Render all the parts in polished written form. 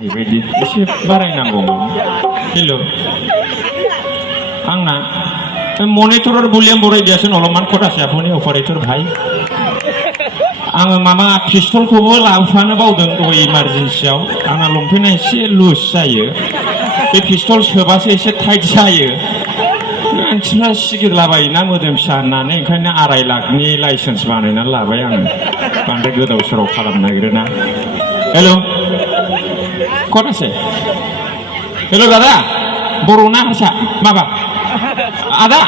बेबायदि एसे बारायनांगौमोन हेल' आंना मनिटरर भलिउम बरायदियासो अलपमान खथासे आफोरनि अपारेटर भाई आङो माबा पिस्तलखौबो लाबोफानो बावदों दहाय इमारजेन्सियाव आंना लंपेन्टआ एसे लुज जायो बे पिस्तल सोबासो एसे टाइट जायो मानसिफ्रा सिगिरलाबायोना मोदोम फिसा होननानै ओंखायनो 2.5 लाखनि लाइसेन्स बानायनानै लाबाय आङो बांद्राय गोदाव सोराव खालामनो नागिरोना हेल' खथासे हेल' दादा बर' ना हारसा माबा आदा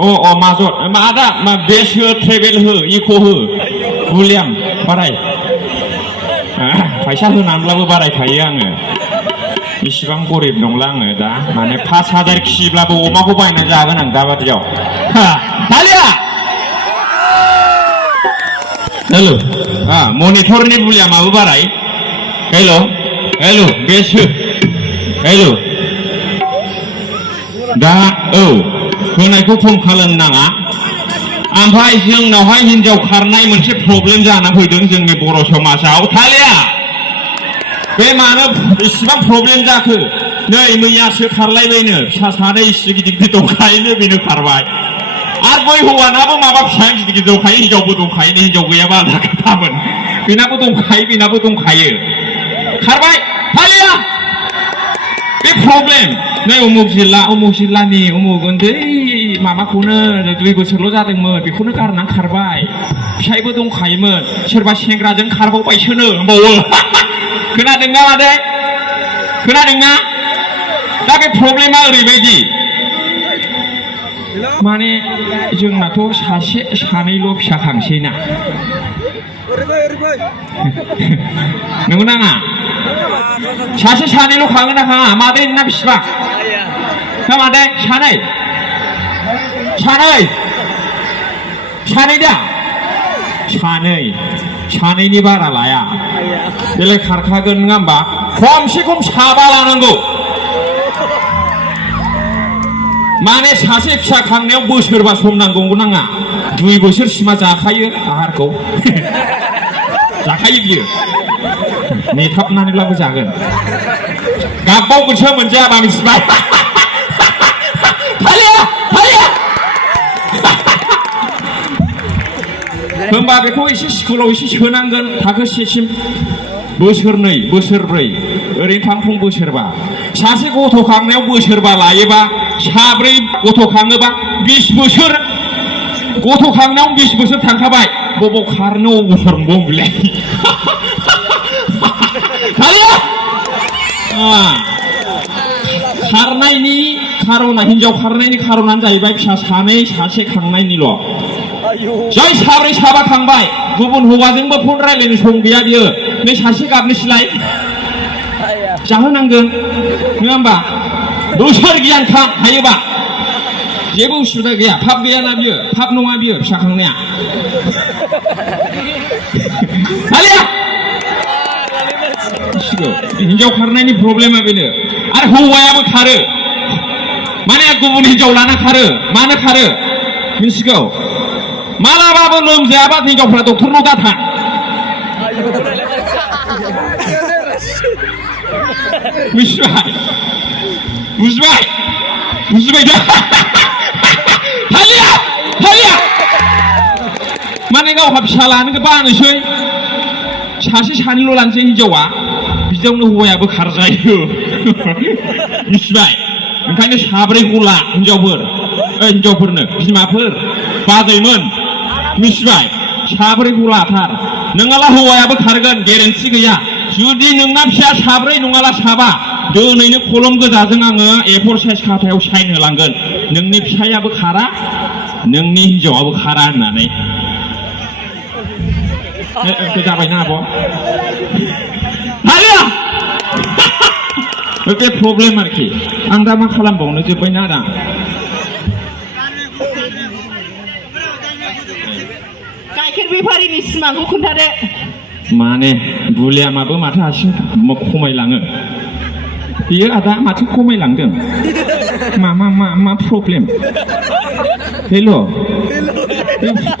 अ माजर आदा मा बेस हो ट्रेभेल हो इक' हो भलिउम बाराय फैसा होनानैब्लाबो बारायखायो आङो इसिबां गरिब नंला आङो दा माने 5,000 खिब्लाबो अमाखौ बायनानै जागोन आं दाबादियाव दालिया हेल' मनिटरनि भलिउमाबो बाराय हेल' बेस हो हेल' दा औ होनायखौ खम खालामनो नाङा ओमफ्राय जोंनावहाय हिनजाव खारनाय मोनसे प्रब्लेम जाना फैदों जोंनि बर' समाजाव थालिया बे मानो इसिबां प्रब्लेम जाखो नै मैयासो खारलायबायनो फिसा सानै इसे गिदिर गिदिर दंखायोनो बेनो खारबाय आरो बै हौवानाबो माबा फिसा गिदिर गिदिर दंखायो हिनजावबो दंखायो हिनजाव गैयाबा आलादा खोथामोन बेनाबो दंखायो खारबाय थालिया बे प्रब्लेम नै उमुक जिल्लानि उमुक उन्दै माबाखौनो 2 बोसोरल' जादोंमोन बेखौनो गारनानै खारबाय फिसायबो दंखायोमोन सोरबा सेंग्राजों खारबावबायसोनो होनबावो खोनादोंना मादै खोनादोंना दा बे प्रब्लेमा ओरैबायदि माने जोंनाथ' सासे सानैल' फिसा खांसैना नंगौ नाङा सासे सानैल' खाङो ना खाङा मादै ना बिसिबां ना मादै सानै दा सानैनि बारा लाया बेलाय खारखागोन नङा होमबा खमसे खम 7 लानांगौ माने सासे फिसा खांनायाव बोसोरबा सम नांगौ नाङा 2 बोसोरसिमा जाखायो आहारखौ जाखायो बियो नेथाबनानैब्लाबो जागोन गाबबावगोनसो मोनजायाबा मिथिबाय होमबा बेखौ एसे स्कुलाव एसे सोनांगोन थाखो 1सिम बोसोरनै बोसोरब्रै ओरैनो थांफुं बोसोरबा सासे गथ' खांनायाव बोसोरबा लायोबा 4 गथ' खाङोबा 20 बोसोर गथ' खांनायाव 20 बोसोर थांखाबाय बबाव खारनो अबसर मोनबावलाय खारनायनि खारना हिनजाव खारनायनि खारनानो जाहैबाय फिसा सासे खांनायनिल' जाय 4 5 खांबाय गुबुन हौवाजोंबो फन रायलायनो सम गैया बियो नै सासे गाबनोसैलाय जाहोनांगोन नङा होमबा बोसोर गियानखा हायोबा जेबो उसुबिदा गैया फाप गैयाना बियो फाप नङा बियो फिसा खांनाया हिनजाव खारनायनि प्रब्लेमा बेनो आरो हौवायाबो खारो माने गुबुन हिनजाव लाना खारो मानो खारो मिथिगौ मालाबाबो लोमजायाबा हिनजावफ्रा डक्टरनाव दाथा बुजिबाय दा थालिया माने गावहा फिसा लानो बानोसै सासे सानैल' लानोसै हिनजावा बिदियावनो हौवायाबो खारजायो मिथिबाय ओंखायनो 4 ला हिनजावफोरनो बिमाफोर बाजैमोन मिथिबाय 4 लाथार नोङाला हौवायाबो खारगोन गेरेन्थि गैया जुदि नोंना फिसाया 4 नङाला 7 दोनैनो कलम गोजाजों आङो A4 साइज खाथायाव साइन होलांगोन नोंनि फिसायाबो खारा नोंनि हिनजावाबो खारा होननानै जाबायना आब' बे प्रब्लेम आरोखि आं दा मा खालामबावनो जोब्बायना आदा गाइखेर बेफारिनि सिमांखौ खोन्थादो माने भलिउमाबो माथो हारसिं खमायलाङो बेयो आदा माथो खमायलांदों मा प्रब्लेम हेल'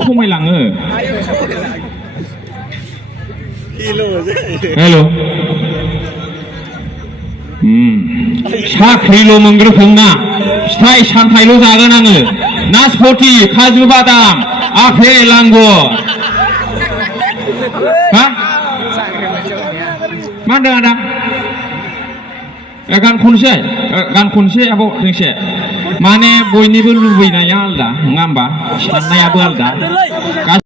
खमायलाङो हेल' साख्रिल' मोनग्रोथोंना फिथाइ सामथाइल' जागोन आङो नासपति काजु बादाम आफेल आंगुर हा मा होनदों आदा गान खनसे आब' दोंसे माने बयनिबो लुबैनाया आलदा नङा होमबा साननायाबो आलदा